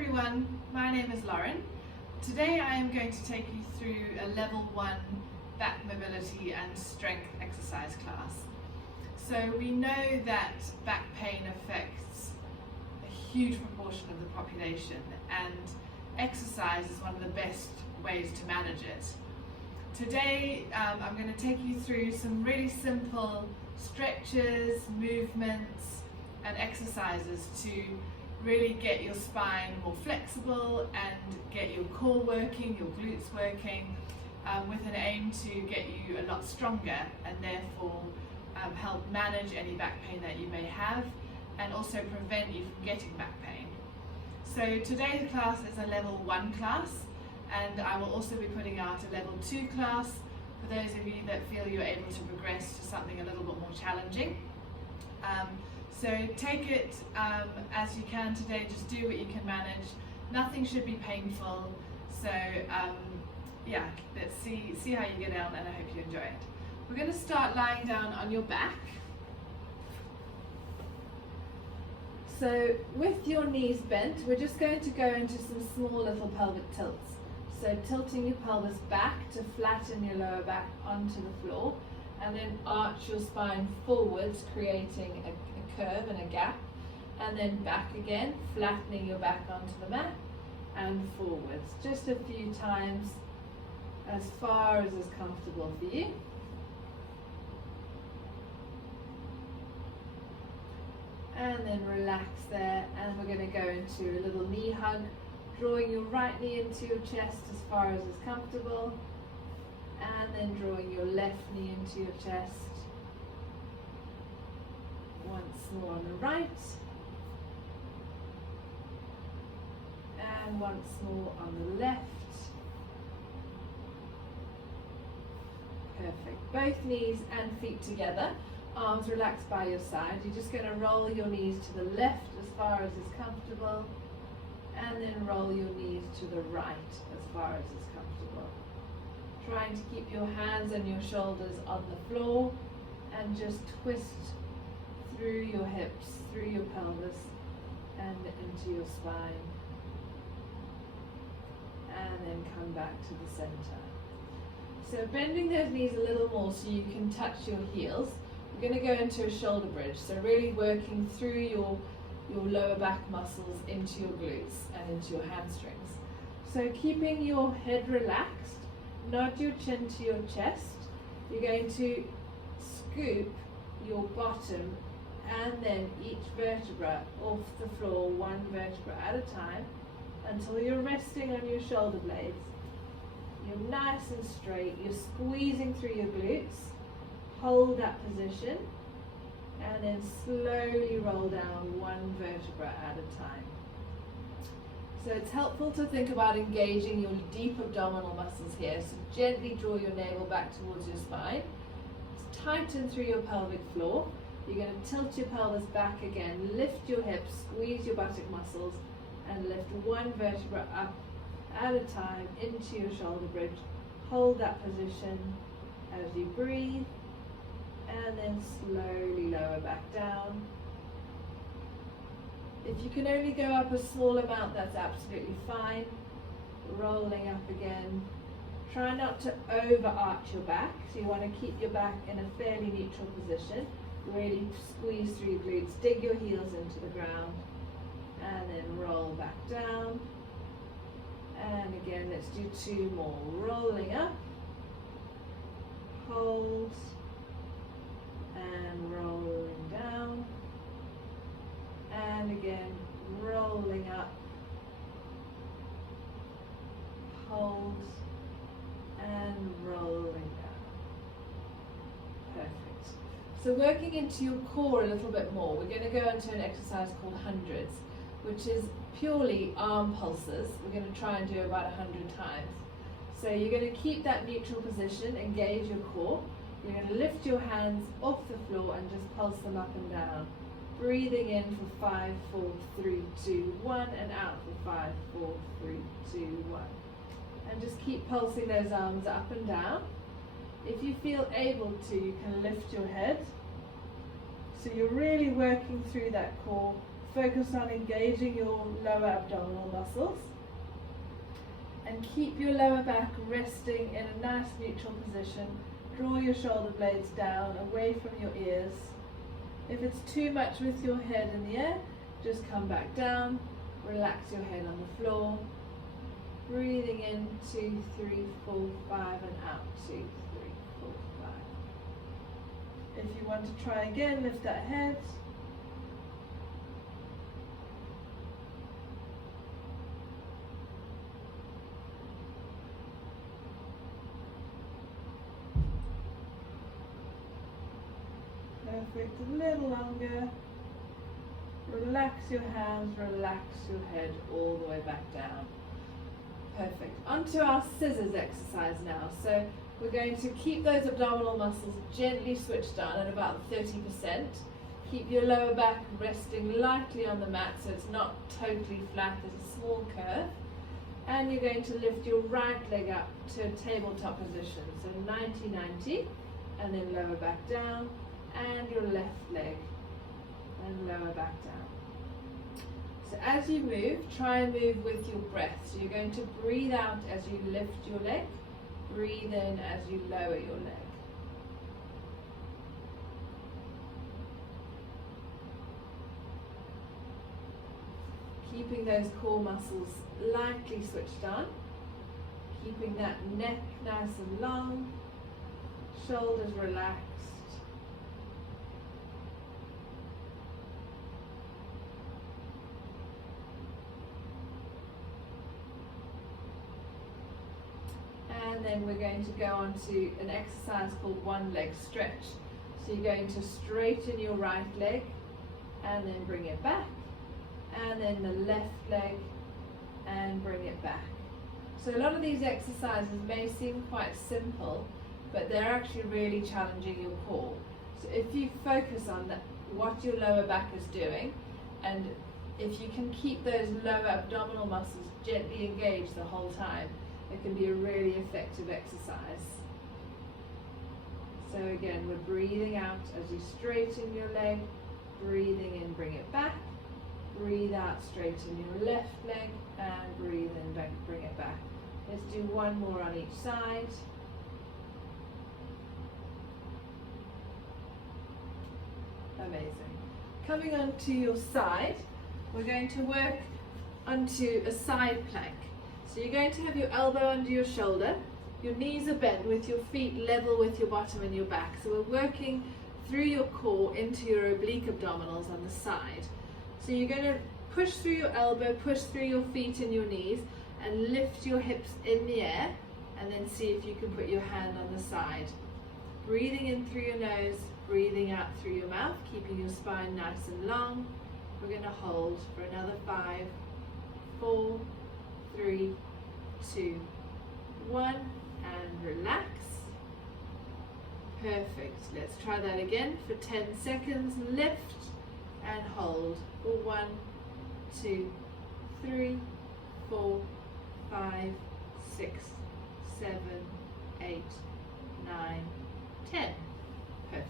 everyone, my name is Lauren. Today I am going to take you through a level 1 back mobility and strength exercise class. So we know that back pain affects a huge proportion of the population, and exercise is one of the best ways to manage it. Today I'm going to take you through some really simple stretches, movements and exercises to really get your spine more flexible and get your core working, your glutes working, with an aim to get you a lot stronger and therefore help manage any back pain that you may have and also prevent you from getting back pain. So today's class is a level 1 class, and I will also be putting out a level 2 class for those of you that feel you're able to progress to something a little bit more challenging. So take it as you can today, just do what you can manage. Nothing should be painful. So yeah, let's see how you get on, and I hope you enjoy it. We're going to start lying down on your back. So with your knees bent, we're just going to go into some small little pelvic tilts. So tilting your pelvis back to flatten your lower back onto the floor, and then arch your spine forwards, creating a curve and a gap, and then back again, flattening your back onto the mat and forwards. Just a few times, as far as is comfortable for you. And then relax there, and we're going to go into a little knee hug, drawing your right knee into your chest as far as is comfortable, and then drawing your left knee into your chest. Once more on the right, and once more on the left. Perfect. Both knees and feet together, arms relaxed by your side. You're just going to roll your knees to the left as far as is comfortable, and then roll your knees to the right as far as is comfortable. Trying to keep your hands and your shoulders on the floor, and just twist through your hips, through your pelvis, and into your spine. And then come back to the center. So bending those knees a little more so you can touch your heels. We're going to go into a shoulder bridge. So really working through your lower back muscles into your glutes and into your hamstrings. So keeping your head relaxed, nod your chin to your chest. You're going to scoop your bottom and then each vertebra off the floor, one vertebra at a time, until you're resting on your shoulder blades. You're nice and straight, you're squeezing through your glutes. Hold that position, and then slowly roll down one vertebra at a time. So it's helpful to think about engaging your deep abdominal muscles here. So gently draw your navel back towards your spine. Tighten through your pelvic floor. You're going to tilt your pelvis back again, lift your hips, squeeze your buttock muscles, and lift one vertebra up at a time into your shoulder bridge. Hold that position as you breathe, and then slowly lower back down. If you can only go up a small amount, that's absolutely fine. Rolling up again. Try not to overarch your back, so you want to keep your back in a fairly neutral position. Really squeeze through your glutes, dig your heels into the ground, and then roll back down. And again, let's do 2 more. Rolling up, hold, and rolling down. And again, rolling up, hold, and rolling down. Perfect. So working into your core a little bit more, we're going to go into an exercise called hundreds, which is purely arm pulses. We're going to try and do about 100 times. So you're going to keep that neutral position, engage your core. You're going to lift your hands off the floor and just pulse them up and down. Breathing in for 5, 4, 3, 2, 1, and out for 5, 4, 3, 2, 1. And just keep pulsing those arms up and down. If you feel able to, you can lift your head. So you're really working through that core, focus on engaging your lower abdominal muscles. And keep your lower back resting in a nice neutral position. Draw your shoulder blades down, away from your ears. If it's too much with your head in the air, just come back down, relax your head on the floor. Breathing in, 2, 3, 4, 5, and out, 2, 3, 4, 5. If you want to try again, lift that head. Perfect, a little longer. Relax your hands, relax your head all the way back down. Perfect. Onto our scissors exercise now. So we're going to keep those abdominal muscles gently switched on at about 30%. Keep your lower back resting lightly on the mat so it's not totally flat, there's a small curve. And you're going to lift your right leg up to a tabletop position. So 90-90, and then lower back down. And your left leg, and lower back down. So as you move, try and move with your breath. So you're going to breathe out as you lift your leg, breathe in as you lower your leg. Keeping those core muscles lightly switched on, keeping that neck nice and long, shoulders relaxed. And then we're going to go on to an exercise called one leg stretch. So you're going to straighten your right leg and then bring it back, and then the left leg and bring it back. So a lot of these exercises may seem quite simple, but they're actually really challenging your core. So if you focus on what your lower back is doing, and if you can keep those lower abdominal muscles gently engaged the whole time, it can be a really effective exercise. So again, we're breathing out as you straighten your leg, breathing in, bring it back, breathe out, straighten your left leg, and breathe in, bring it back. Let's do one more on each side. Amazing. Coming onto your side, we're going to work onto a side plank. So you're going to have your elbow under your shoulder, your knees are bent with your feet level with your bottom and your back. So we're working through your core into your oblique abdominals on the side. So you're going to push through your elbow, push through your feet and your knees, and lift your hips in the air, and then see if you can put your hand on the side. Breathing in through your nose, breathing out through your mouth, keeping your spine nice and long. We're going to hold for another 5, 4, 3, 2, 1, and relax. Perfect. Let's try that again for 10 seconds. Lift and hold for 1, 2, 3, 4, 5, 6, 7, 8, 9, 10. Perfect.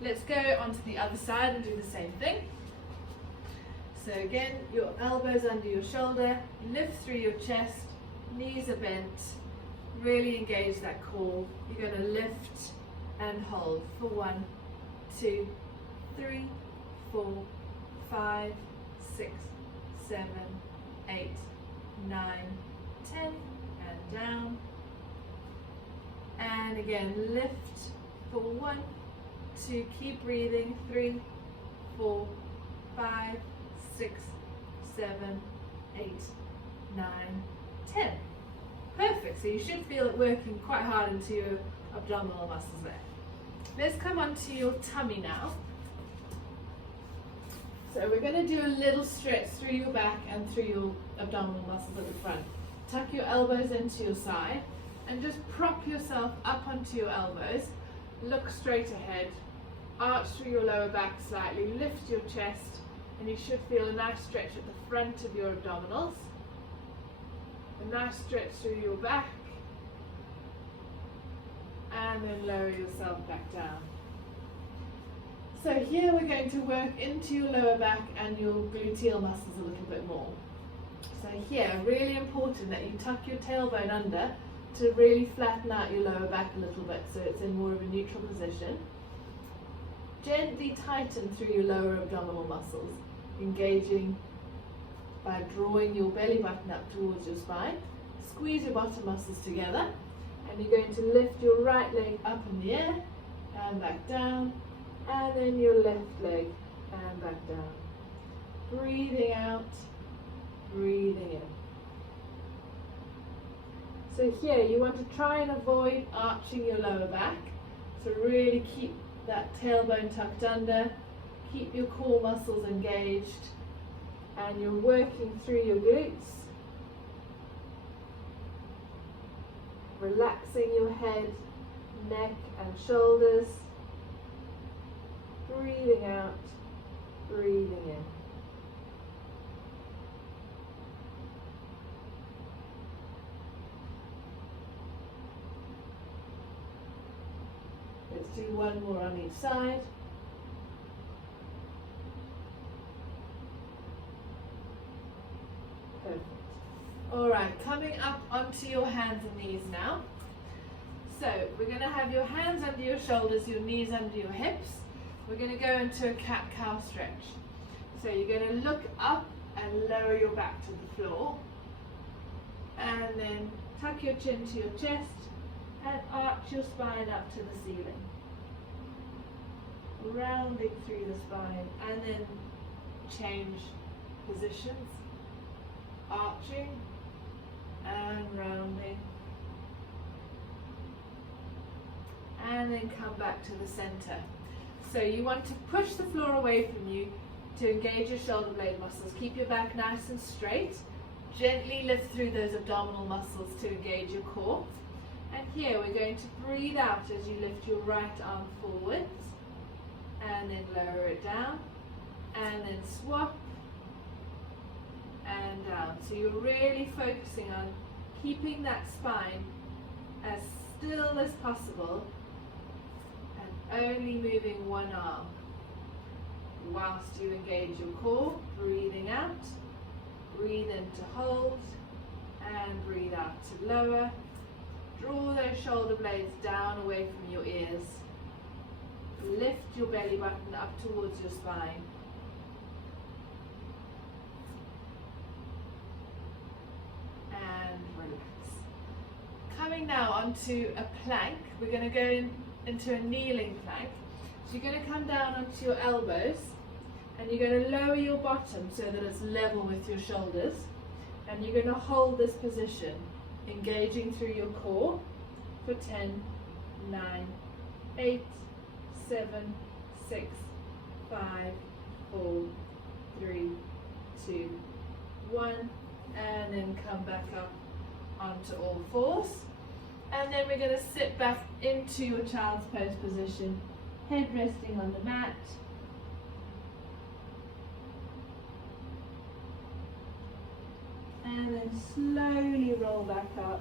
Let's go onto the other side and do the same thing. So again, your elbows under your shoulder, lift through your chest, knees are bent, really engage that core. You're going to lift and hold for 1, 2, 3, 4, 5, 6, 7, 8, 9, 10, and down. And again, lift for 1, 2, keep breathing, 3, 4, 5, 6, 7, 8, 9, 10. Perfect. So you should feel it working quite hard into your abdominal muscles there. Let's come on to your tummy now. So we're going to do a little stretch through your back and through your abdominal muscles at the front. Tuck your elbows into your side and just prop yourself up onto your elbows. Look straight ahead. Arch through your lower back slightly. Lift your chest. And you should feel a nice stretch at the front of your abdominals. A nice stretch through your back. And then lower yourself back down. So here we're going to work into your lower back and your gluteal muscles a little bit more. So here, really important that you tuck your tailbone under to really flatten out your lower back a little bit so it's in more of a neutral position. Gently tighten through your lower abdominal muscles, engaging by drawing your belly button up towards your spine. Squeeze your bottom muscles together, and you're going to lift your right leg up in the air and back down, and then your left leg and back down. Breathing out, breathing in. So here you want to try and avoid arching your lower back, so really keep that tailbone tucked under, keep your core muscles engaged, and you're working through your glutes, relaxing your head, neck and shoulders, breathing out, breathing in. Let's do one more on each side. Perfect. All right, coming up onto your hands and knees now. So we're going to have your hands under your shoulders, your knees under your hips. We're going to go into a cat-cow stretch. So you're going to look up and lower your back to the floor. And then tuck your chin to your chest and arch your spine up to the ceiling. Rounding through the spine, and then change positions. Arching and rounding. And then come back to the center. So you want to push the floor away from you to engage your shoulder blade muscles. Keep your back nice and straight. Gently lift through those abdominal muscles to engage your core. And here we're going to breathe out as you lift your right arm forwards, and then lower it down, and then swap and down. So you're really focusing on keeping that spine as still as possible and only moving one arm whilst you engage your core. Breathing out, breathe in to hold, and breathe out to lower. Draw those shoulder blades down away from your ears. Lift your belly button up towards your spine. And relax. Coming now onto a plank, we're going to go into a kneeling plank. So you're going to come down onto your elbows, and you're going to lower your bottom so that it's level with your shoulders. And you're going to hold this position, engaging through your core for 10, 9, 8, 7, 6, 5, 4, 3, 2, 1, and then come back up onto all fours. And then we're going to sit back into your child's pose position, head resting on the mat. And then slowly roll back up,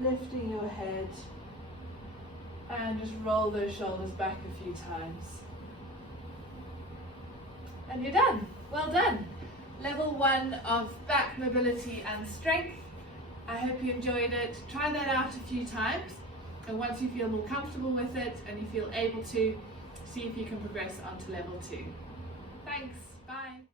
lifting your head, and just roll those shoulders back a few times. And you're done. Well done. Level 1 of back mobility and strength. I hope you enjoyed it. Try that out a few times, and once you feel more comfortable with it and you feel able to, see if you can progress onto level 2. Thanks. Bye.